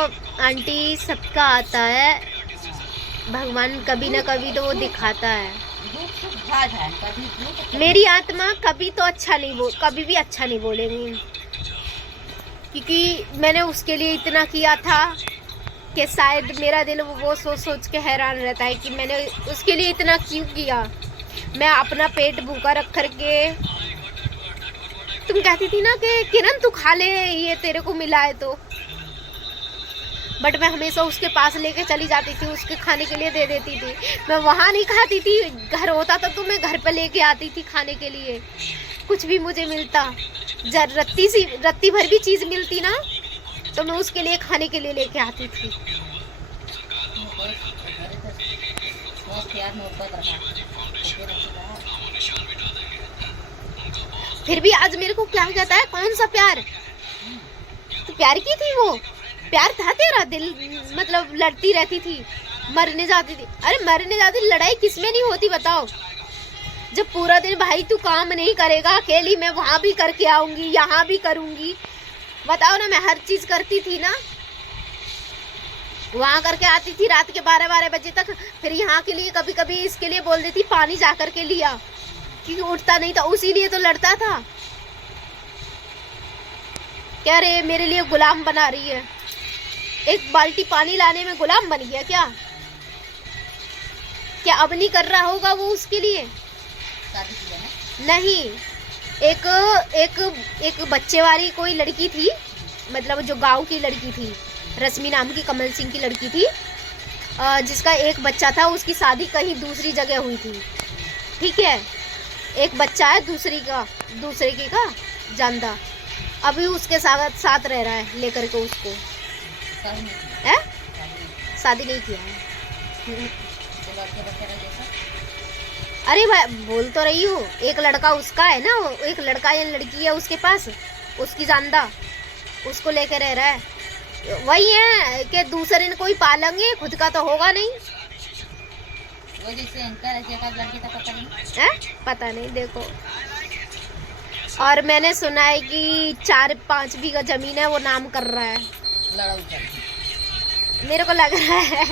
Aunty सबका आता है, भगवान कभी न कभी तो वो दिखाता है। मेरी आत्मा कभी तो अच्छा नहीं कभी भी अच्छा नहीं बोलेंगी, क्योंकि मैंने उसके लिए इतना किया था कि शायद मेरा दिल वो सोच सोच के हैरान रहता है कि मैंने उसके लिए इतना क्यों किया। मैं अपना पेट भूखा रख कर के, तुम कहती थी ना कि किरण तू खा ले, ये तेरे को मिला है तो, बट मैं हमेशा उसके पास लेके चली जाती थी, उसके खाने के लिए दे देती थी। मैं वहाँ नहीं खाती थी, घर होता था तो मैं घर पे लेके आती थी खाने के लिए। कुछ भी मुझे मिलता, रत्ती भर भी चीज़ मिलती ना, तो मैं उसके लिए खाने के लिए लेके आती थी। फिर भी आज मेरे को क्या कहता है, कौन सा प्यार? तो प्यार की थी वो, प्यार था तेरा, दिल मतलब लड़ती रहती थी, मरने जाती थी। अरे मरने जाती, लड़ाई किसमें नहीं होती बताओ? जब पूरा दिन भाई तू काम नहीं करेगा, अकेली मैं वहां भी करके आऊंगी, यहाँ भी करूंगी, बताओ ना। मैं हर चीज करती थी ना, वहां करके आती थी रात के 12-12 बजे तक। फिर यहाँ के लिए कभी कभी इसके लिए बोल देती पानी जा करके लिया, क्योंकि उठता नहीं था, उसी लिए तो लड़ता था। क्या रे मेरे लिए गुलाम बना रही है? एक बाल्टी पानी लाने में गुलाम बन गया क्या? क्या अब नहीं कर रहा होगा वो उसके लिए? नहीं, एक बच्चे वाली कोई लड़की थी, मतलब जो गांव की लड़की थी, रश्मि नाम की, कमल सिंह की लड़की थी, जिसका एक बच्चा था। उसकी शादी कहीं दूसरी जगह हुई थी, ठीक है। एक बच्चा है, दूसरे की का जानता, अभी उसके साथ रह रहा है लेकर के उसको। शादी नहीं किया है। अरे भाई बोल तो रही हूँ, एक लड़का उसका है ना, एक लड़का या लड़की है उसके पास, उसकी जानदा, उसको लेके रह रहा है। वही है कि दूसरे ने कोई पालेंगे, खुद का तो होगा नहीं। वो जैसे लड़की का पता नहीं है, पता नहीं देखो। और मैंने सुना है कि 4-5 बीघा जमीन है, वो नाम कर रहा है। मेरे को लग रहा है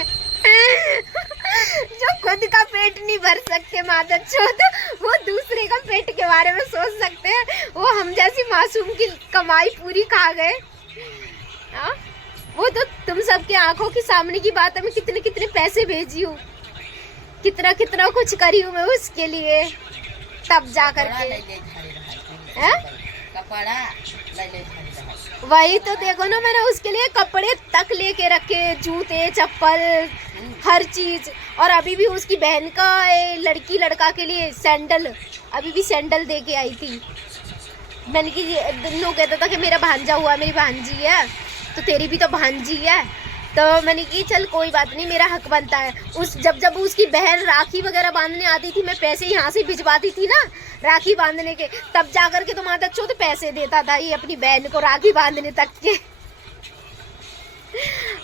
जो खुद का पेट नहीं भर सकते मादर चोद, वो दूसरे का पेट के बारे में सोच सकते हैं। वो हम जैसी मासूम की कमाई पूरी खा गए। वो तो तुम सबके आंखों के सामने की बात है। मैं कितने कितने पैसे भेजी हूँ, कितना कितना कुछ करी हूँ मैं उसके लिए, तब जा करके वही तो देखो ना, मैंने उसके लिए कपड़े तक लेके रखे, जूते चप्पल हर चीज। और अभी भी उसकी बहन का लड़की लड़का के लिए सैंडल, अभी भी सैंडल दे के आई थी। मैंने कि लोग कहता था कि मेरा भांजा हुआ, मेरी भांजी है, तो तेरी भी तो भांजी है। तो मैंने की चल कोई बात नहीं, मेरा हक बनता है। जब उसकी बहन राखी वगैरह बांधने आती थी, मैं पैसे यहाँ से भिजवाती थी ना राखी बांधने के, तब जाकर के तुम्हारा बच्चों तो पैसे देता था ये अपनी बहन को राखी बांधने तक के।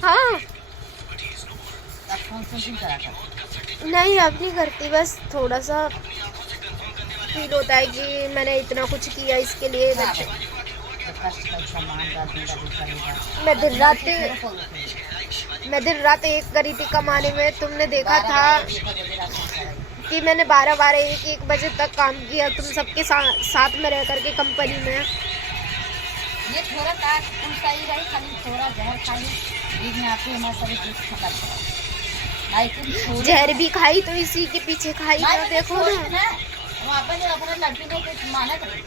हाँ नहीं अब नहीं करती, बस थोड़ा सा फील होता है कि मैंने इतना कुछ किया इसके लिए। मैं दिन रात एक करी थी कमाने में। तुमने देखा था कि मैंने 12-12 1-1 बजे तक काम किया तुम सबके साथ में रह करके कंपनी में। ये थोड़ा सही रही, खाली थोड़ा जहर खाली बीच में आके हमारे सभी चीज खत्म। जहर भी खाई तो इसी के पीछे खाई ना, देखो ना वहाँ पर अपने लड़की को कुछ माना करे,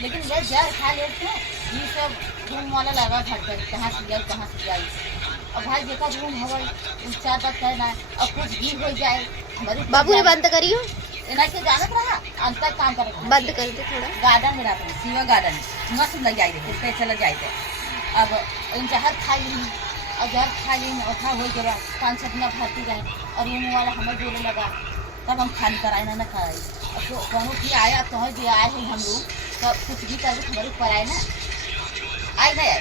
लेकिन ये जहर खा लेते हैं, ये सब रूम वाला लगा घर पर, कहाँ से जाए। और भाई देखा रूम हवा 4 बात कहना है, और कुछ भी हो जाए हमारी बाबू ने बंद करियो इना के जानत रहा अंतर काम करे, बंद कर दे थोड़ा। गार्डन में रहते हैं, शिवा गार्डन मस्त लग जाए थे, फिर चला जाए थे। अब इन जहर खा ली और जहर खा ली औठा हो गया, 5-7 दिन भर्ती रहे, और रूम वाला हमें बोलने लगा, तब हम खाली कराए ना खाए। अब तो कहूँ कि आया तो जो आए हैं हम लोग, तो कुछ भी करके हमारे ऊपर आए ना, आए नहीं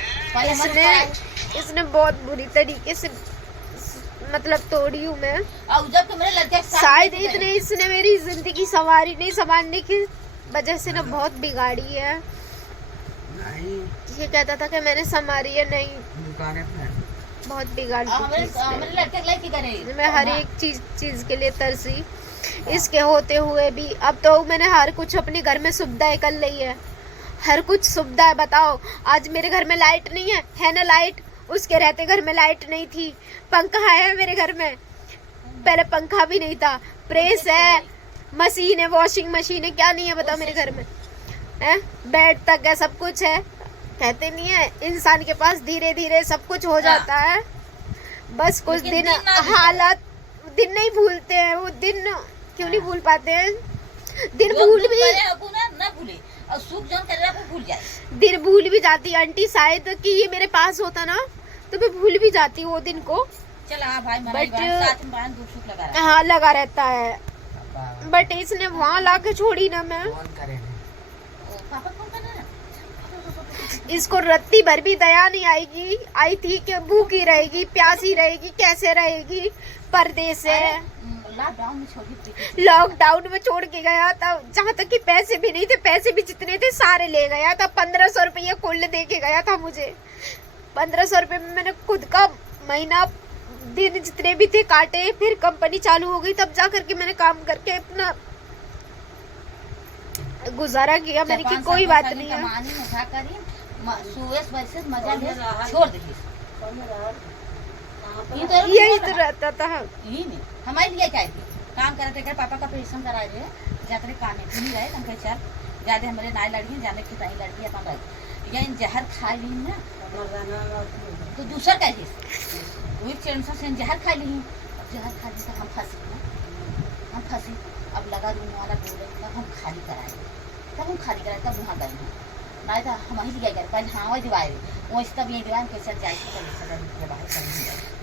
इसने बहुत बुरी तरीके से मतलब तोड़ी हूँ मैं। और जब तो मेरे लड़के शायद इतने इसने मेरी जिंदगी संवारने की वजह से ना बहुत बिगाड़ी है। नहीं ये कहता था कि मैंने संवारी है, नहीं बहुत बिगाड़ हमारे दी थी हमारे इसने। लड़के के लिए की करे। मैं हर एक चीज के लिए तरसी, इसके होते हुए भी। अब तो मैंने हर कुछ अपने घर में सुविधाएं कर ली है, हर कुछ सुविधा है। बताओ, आज मेरे घर में लाइट नहीं है ना लाइट, उसके रहते घर में लाइट नहीं थी। पंखा है मेरे घर में, पहले पंखा भी नहीं था। प्रेस है, मशीन है, वॉशिंग मशीन है, क्या नहीं है बताओ मेरे घर में है? बेड तक है, सब कुछ है। कहते नहीं है इंसान के पास धीरे धीरे सब कुछ हो जाता है, बस कुछ लेकिन दिन दिन ना भूले। हालात, दिन नहीं भूलते हैं वो दिन, क्यों नहीं भूल पाते हैं? दिन जो भूल दुख भी, करे आपको ना भूले, और सुख जौन करे आपको भूल जाए। दिन भूल भी जाती है आंटी। शायद कि ये मेरे पास होता ना तो मैं भूल भी जाती वो दिन को। चला हाँ भाई, मनाई But- बहन, साथ में बहन दुख सुख लगा रहा है। हाँ लगा रहता है, बट इसने वहाँ ला के छोड़ी ना। मैं ओ, पापा कौन कर रहा है? इसको रत्ती भर भी दया नहीं आएगी, आई थी कि भूखी रहेगी, प्यासी रहेगी, कैसे रहेगी? परदेश है, लॉकडाउन में छोड़ के लॉकडाउन में छोड़ के गया था, जहाँ तक कि पैसे भी नहीं थे, पैसे भी जितने थे सारे ले गया था। 1500 रुपये कुल दे के गया था मुझे। 1500 रुपये में मैंने खुद का महीना दिन जितने भी थे काटे। फिर कंपनी चालू हो गई, तब जा करके मैंने काम करके अपना गुजारा किया। मैंने की कोई बात नहीं है। कमानी उठा करी सुबह वैसे मजा ले छोड़ दी। यही तो रहता था। यही नहीं हमारे लिए क्या थी, काम करते कर पापा का पेशन कराए रहे जाते काम नहीं रहे। हम कहे चल ज्यादा हमारे नाई लड़की जाने की नहीं लड़की अपन रही, या जहर खा ली ना तो दूसरा कहे वही टेंशन से जहर खा ली। अब जहर खा ली तो हम फंसी ना, हम फंसी। अब लगा रूम वाला बोले तब हम खाली कराए, तब हम खाली कराए, तब वहाँ गए नहीं तो हम वहीं गए गए पहले। हाँ वही दिवाए वही तब ये दिवाए कैसे जाए बाहर करेंगे।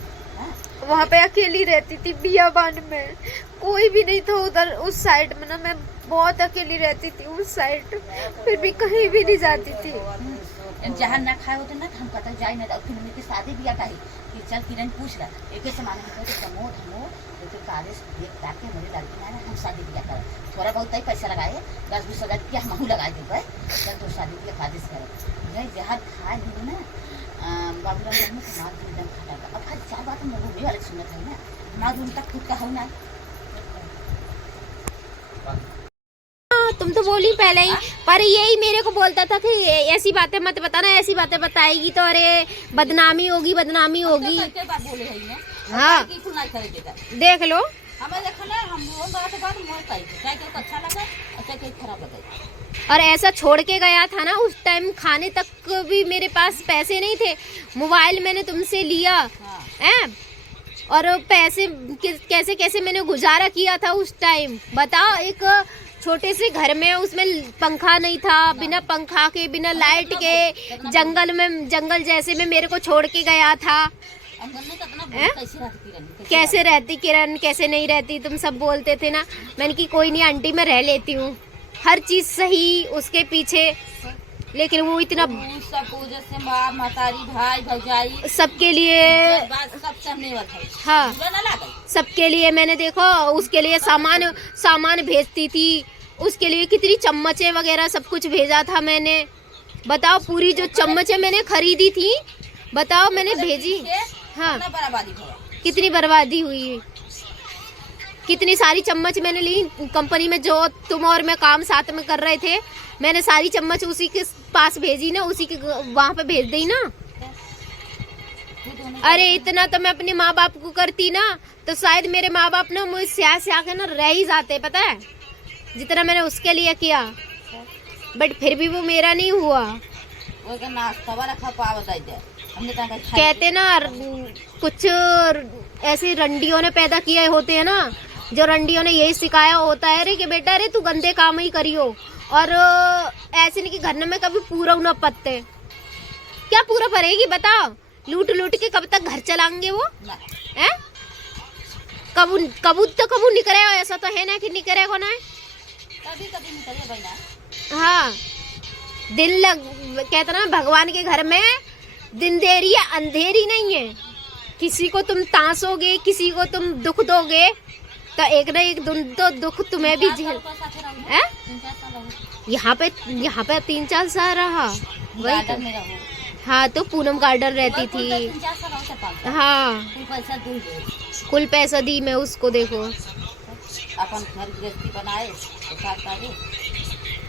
वहाँ पे अकेली रहती थी बियाबान में, कोई भी नहीं था उधर उस साइड में ना। मैं बहुत अकेली रहती थी उस साइड, फिर भी कहीं भी नहीं जाती थी। जहाँ ना खाए होते ना हम कहते जाए ना। फिर मेरी शादी बिया का कि चल किरण पूछ रहा एक सामान हमो तो कागज देख ताकि मेरी लड़की ना हम शादी बिया कर थोड़ा बहुत ही पैसा लगाए 10-20 हज़ार रुपया हम लगा देते चल तो शादी बिया कागज करे जहाँ खाए नहीं ना बाबूराम में समाज एकदम खटा। अब हर चार बात हम लोग वाले सुनत है ना, समाज उन तक खुद का हो ना। तुम तो बोली पहले ही, पर यही मेरे को बोलता था कि ऐसी बातें मत बताना, ऐसी बातें बताएगी तो अरे बदनामी होगी, बदनामी होगी। बात बोले है ना। हाँ देख लो, हमें देखो ना हम बोल रहा था बात मोर पाई चाहे कोई अच्छा लगा और चाहे कोई खराब लगा। और ऐसा छोड़ के गया था ना उस टाइम, खाने तक भी मेरे पास पैसे नहीं थे। मोबाइल मैंने तुमसे लिया है, और पैसे कैसे कैसे मैंने गुजारा किया था उस टाइम बताओ। एक छोटे से घर में, उसमें पंखा नहीं था, बिना पंखा के बिना लाइट के जंगल में, जंगल जैसे में मेरे को छोड़ के गया था। कैसे रहती किरण, कैसे नहीं रहती, तुम सब बोलते थे ना। मैंने की कोई नहीं आंटी मैं रह लेती हूँ, हर चीज सही उसके पीछे, लेकिन वो इतना जैसे माँ महतारी भाई भौजाई सबके लिए, सब सामने हाँ सबके लिए मैंने देखो उसके लिए सामान भेजती थी, उसके लिए कितनी चम्मचें वगैरह सब कुछ भेजा था मैंने। बताओ पूरी जो चम्मचें मैंने खरीदी थी, बताओ मैंने भेजी। हाँ कितनी बर्बादी हुई, कितनी सारी चम्मच मैंने ली। कंपनी में जो तुम और मैं काम साथ में कर रहे थे, मैंने सारी चम्मच उसी के पास भेजी ना, उसी के वहाँ पे भेज दी ना। अरे इतना तो मैं अपने माँ बाप को करती ना तो शायद मेरे माँ बाप ना मुझे स्याह स्याह के ना रह ही जाते, पता है जितना मैंने उसके लिए किया। बट फिर भी वो मेरा नहीं हुआ। कहते ना कुछ ऐसे रंडियों ने पैदा किए होते हैं ना, जो रंडियों ने यही सिखाया होता है रे कि बेटा रे तू गंदे काम ही करियो, और ऐसे नहीं कि घर में कभी पूरा न पत्ते। क्या पूरा पड़ेगी बताओ, लूट लूट के कब तक घर चलाएंगे वो है? कबू नहीं करे, ऐसा तो है ना कि नहीं करेगा ना, कभी नहीं करे भाई ना। हाँ दिन लग कहते ना भगवान के घर में दिन देरी है अंधेरी नहीं है। किसी को तुम तांसोगे, किसी को तुम दुख दोगे तो एक ना एक दिन तो दुख तुम्हें भी झेल। यहाँ पे 3-4 साल रहा, वही तो। हाँ तो पूनम गार्डन रहती थी। 3-4 साल हो सकता। हाँ कुल पैसा दूँ दे, कुल पैसा दी मैं उसको, देखो अपन घर गृहस्थी बनाए तो क्या करे।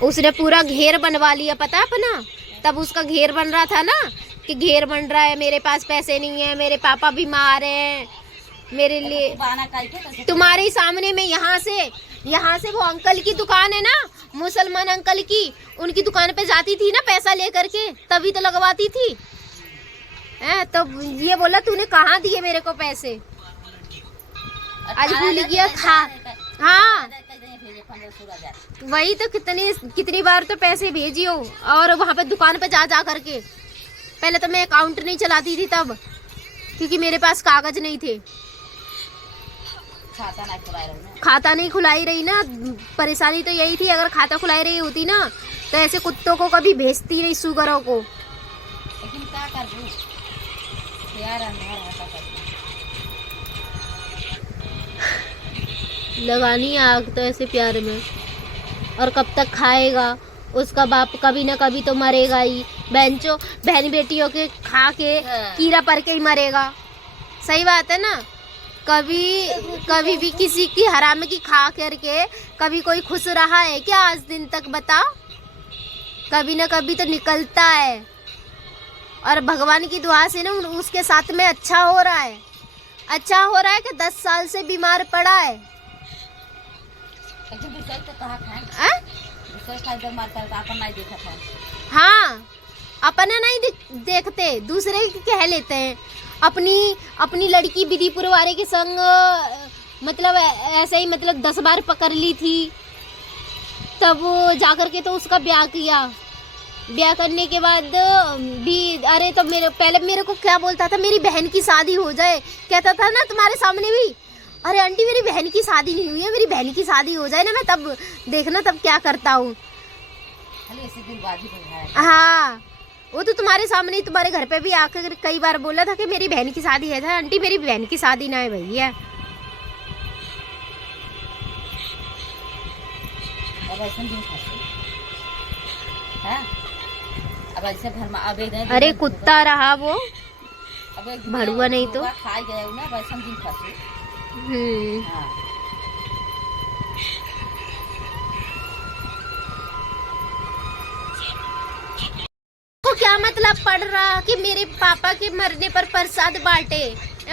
उसने पूरा घेर बनवा लिया पता है अपना। तब उसका घेर बन रहा था ना कि घेर बन रहा है, मेरे पास पैसे नहीं है, मेरे पापा बीमार हैं, मेरे लिए बहाना करके तुम्हारे सामने में यहाँ से वो अंकल की दुकान है ना, मुसलमान अंकल की, उनकी दुकान पे जाती थी ना पैसा लेकर के, तभी तो लगवाती थी। हैं तो ये बोला तूने कहाँ दिए मेरे को पैसे, आज भूल गया खा। हाँ वही तो कितनी बार तो पैसे भेजी हो, और वहाँ पे दुकान पे जा करके। पहले तो मैं अकाउंट नहीं चलाती थी तब, क्योंकि मेरे पास कागज नहीं थे। खाता नहीं खुलाई रही ना, परेशानी तो यही थी। अगर खाता खुलाई रही होती ना तो ऐसे कुत्तों को कभी भेजती नहीं, सुगरों को। लेकिन क्या कर दूं, प्यार अंधार होता कर। लगानी आग तो ऐसे प्यार में, और कब तक खाएगा उसका बाप, कभी ना कभी तो मरेगा ही। बहन बेटियों के खा के कीड़ा पड़ के ही मरेगा। सही बात है ना। कभी भी किसी की हराम की खा करके कभी कोई खुश रहा है क्या आज दिन तक, बताओ। कभी ना कभी तो निकलता है, और भगवान की दुआ से ना उसके साथ में अच्छा हो रहा है। अच्छा हो रहा है कि 10 साल से बीमार पड़ा है। हाँ अपना नहीं देखते, दूसरे की कह लेते हैं। अपनी लड़की विधिपुर वाले के संग मतलब ऐसे ही, मतलब 10 बार पकड़ ली थी। तब वो जाकर के तो उसका ब्याह किया। ब्याह करने के बाद भी अरे तो पहले मेरे को क्या बोलता था, मेरी बहन की शादी हो जाए, कहता था ना तुम्हारे सामने भी। अरे आंटी मेरी बहन की शादी नहीं हुई है, मेरी बहन की शादी हो जाए ना, मैं तब देखना तब क्या करता हूँ। हाँ वो तो तुम्हारे सामने, तुम्हारे घर पे भी आकर कई बार बोला था कि मेरी बहन की शादी है। था आंटी मेरी बहन की शादी ना है भैया। अब ऐसे घर में अरे कुत्ता रहा वो, भड़ुआ नहीं तो खा गया ना, वैसे दिन फंसे। हाँ। को क्या मतलब पड़ रहा कि मेरे पापा के मरने पर प्रसाद बांटे,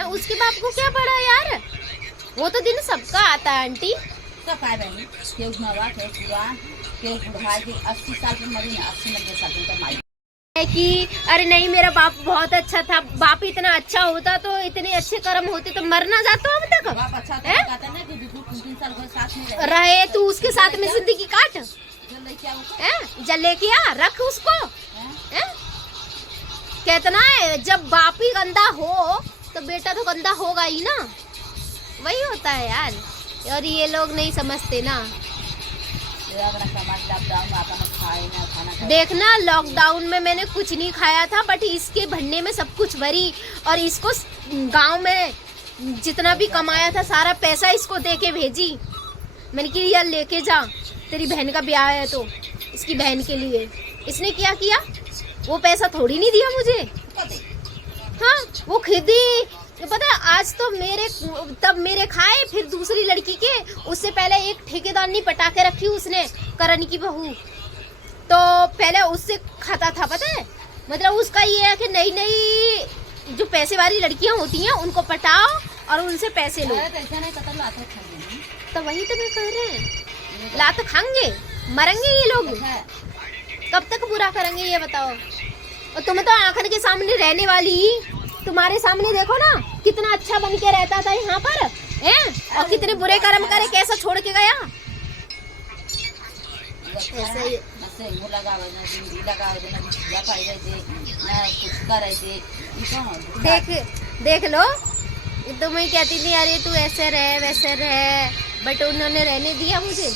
उसके बाप को क्या पड़ा यार। वो तो दिन सबका आता है आंटी, सब आए बहनी, केहू नवा केहू पुरान, केहू बुढ़ा के 80 साल की मरी ना, 80-90 साल की कमाई है कि अरे नहीं मेरा बाप बहुत अच्छा था, बाप इतना अच्छा होता तो इतने अच्छे कर्म होते तो मर ना जाता अब तक। बाप अच्छा था, कहता ना कि 2-3 साल के साथ में रहे तू उसके साथ में जिंदगी काट, जल लेके आ रख उसको। कहतना है जब बाप ही गंदा हो तो बेटा तो गंदा होगा ही ना, वही होता है यार। और ये लोग नहीं समझते ना। देखना लॉकडाउन में मैंने कुछ नहीं खाया था, बट इसके भंडे में सब कुछ भरी, और इसको गांव में जितना भी कमाया था सारा पैसा इसको दे के भेजी। मैंने कि यार लेके जा, तेरी बहन का ब्याह है तो इसकी बहन के लिए। इसने क्या किया, वो पैसा थोड़ी नहीं दिया मुझे। हाँ वो खुद ही पता है, आज तो तब मेरे खाए, फिर दूसरी लड़की के, उससे पहले एक ठेकेदार ने पटा के रखी उसने, करण की बहू, तो पहले उससे खाता था पता है। मतलब उसका ये है कि नई नई जो पैसे वाली लड़कियां होती हैं उनको पटाओ और उनसे पैसे लो। तो वही तो मैं कह रहे हैं, लात खाएंगे, मरेंगे ये लोग, कब तक बुरा करेंगे ये बताओ। और तुम तो आंखन के सामने रहने वाली, तुम्हारे सामने देखो ना कितना अच्छा बन के रहता था यहाँ पर हैं, और कितने बुरे कर्म करे, कैसा छोड़ के गया। ऐसे ही देख लो, तो मैं कहती थी अरे तू ऐसे रहे वैसे रहे, बट उन्होंने रहने दिया मुझे।